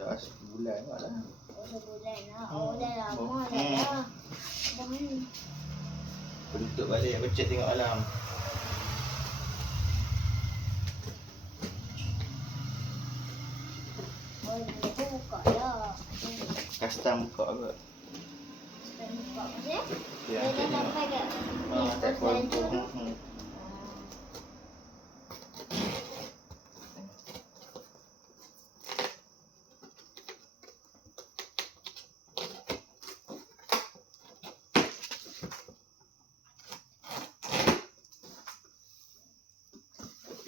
Dah sebulan kot lah. Sebulan lah. Oh, dah lama dah. Bentuk balik, becek tengok alam. Oh, dia buka dah. Custom buka kot. Custom buka maksudnya? Ya, Dia dah sampai ke? tak kuat tu.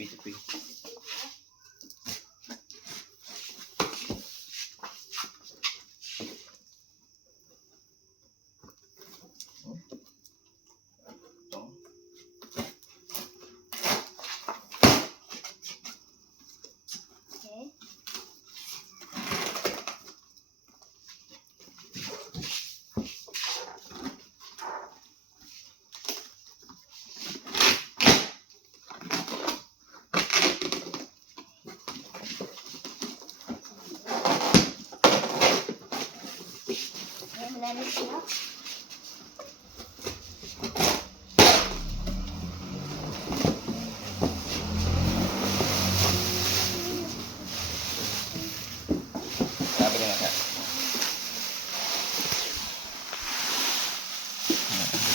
Tepi. Dah siap. Apa dia nak kat?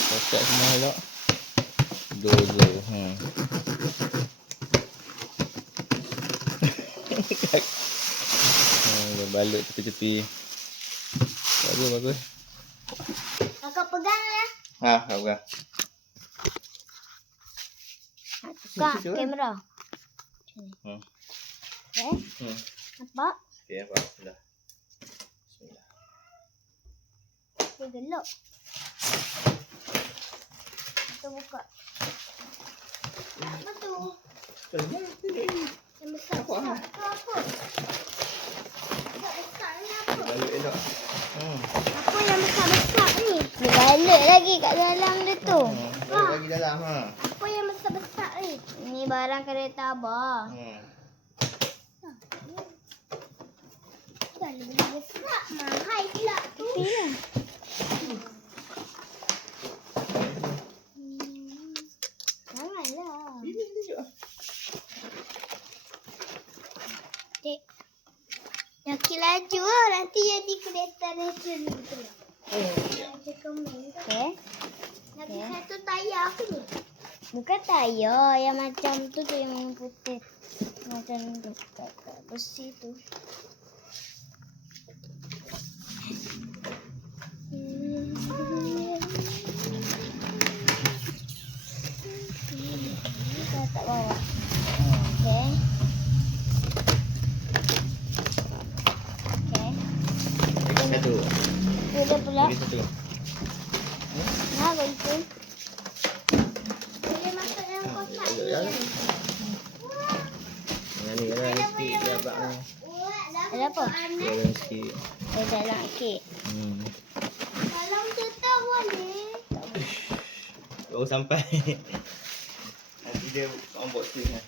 Kotak semua elok. Dulu. Dia balut tepi-tepi. Bagus. Kakak pegang lah. Kau pegang. Buka kamera. Okay. Nampak? Okay, nampak. Dah. Bismillah. Dia gelap. Kita buka. Apa tu? Yang besar tu apa? Besar ni apa? Balut elok. Apa yang besar-besar ni? Dia balut lagi kat dalam dia tu. Balut lagi dalam. Apa yang besar-besar ni? Ni barang kereta abah. Dah lebih besar. Mahal pula tu. Janganlah. Ini tunjuk. Dek. Laki laju lah. Nanti jadi kereta nasional tu lah. Okay. Lagi satu tayar apa ni? Bukan tayar. Yang macam tu yang putih. Macam tu. Besi tu. Kita tak bawa. Okay. Lagi satu. Ada pula. Lagi satu. Nah, begitu. Boleh masuk dalam kotak ni. Yang ni lah sikit dia abang ni. Ada apa? Dalam sikit. Dalam kek. Dalam tutup boleh. Baru sampai. Nanti dia on box tu kan.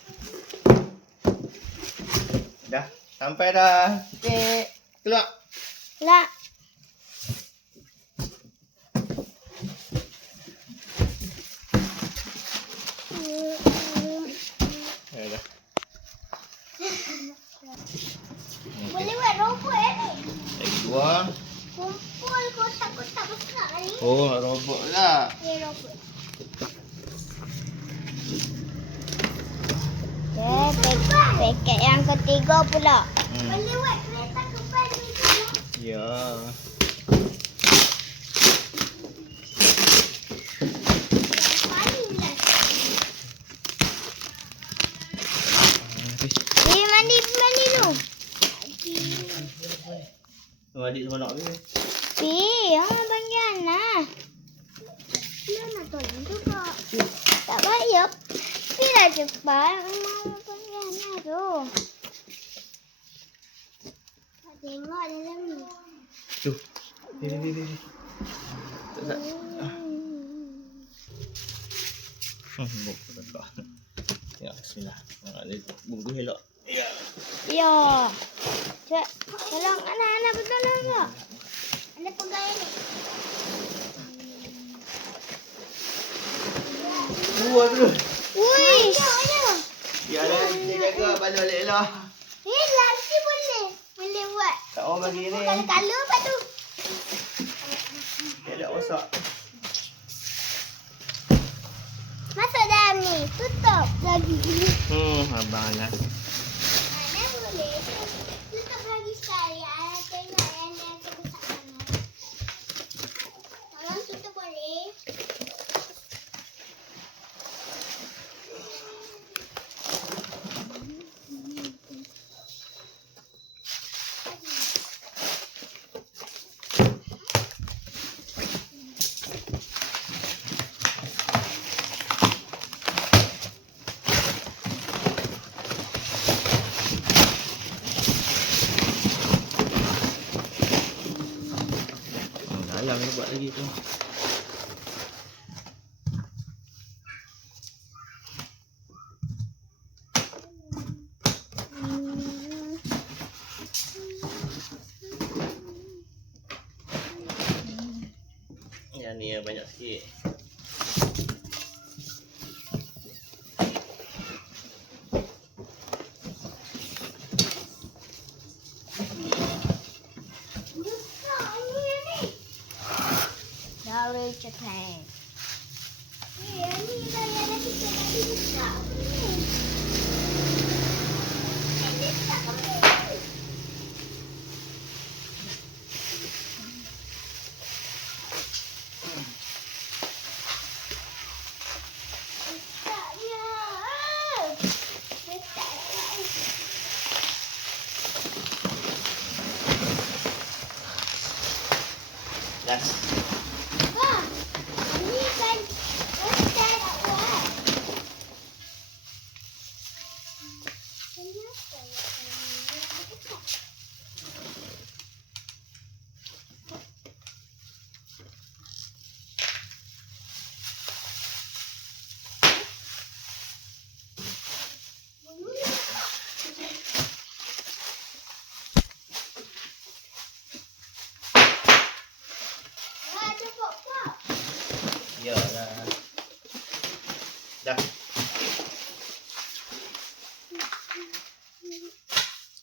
Dah. Sampai dah. Okey. Keluar. Lah. Dah. Boleh buat robot ni. Lagi dua. Kumpul kotak-kotak besar ni. Oh, robot lah. Ya, robot. Okay, paket yang ketiga pula. Boleh buat kereta kembal ni juga. Ya. Mandi tu. Adik semua nak ke? Bagian lah. Dia nak tolong juga. Tak payah. Bila cepat. Bagian lah tu. Tak tengok dalam ni. Tu. Ni. Tak. Buka. Ya, bismillah. Bungkus elok. Ya. Cek, tolong anak-anak bertolong kok. Ada pegawai ni. Buat tu. Wih. Ya dah, dia jaga balik lah. Nanti boleh. Boleh buat. Tak mau bagi ni. Kalau lepas tu. Dia dah rosak. Masuk dalam ni. Tutup lagi. Abang lah. Mana boleh. Tutup lagi sekali. Ayah tengok yang dia kebesar mana. Tolong tutup boleh. Ayam ni buat lagi tu. Yang ni banyak sikit. Dari Japan. Ini lah yang kita tadi buka. Ini tak boleh. Letaknya. Letaknya. Gas. Wah, ini kan hotel awak. Kenapa ya ini dekat? Ya dah. Dah.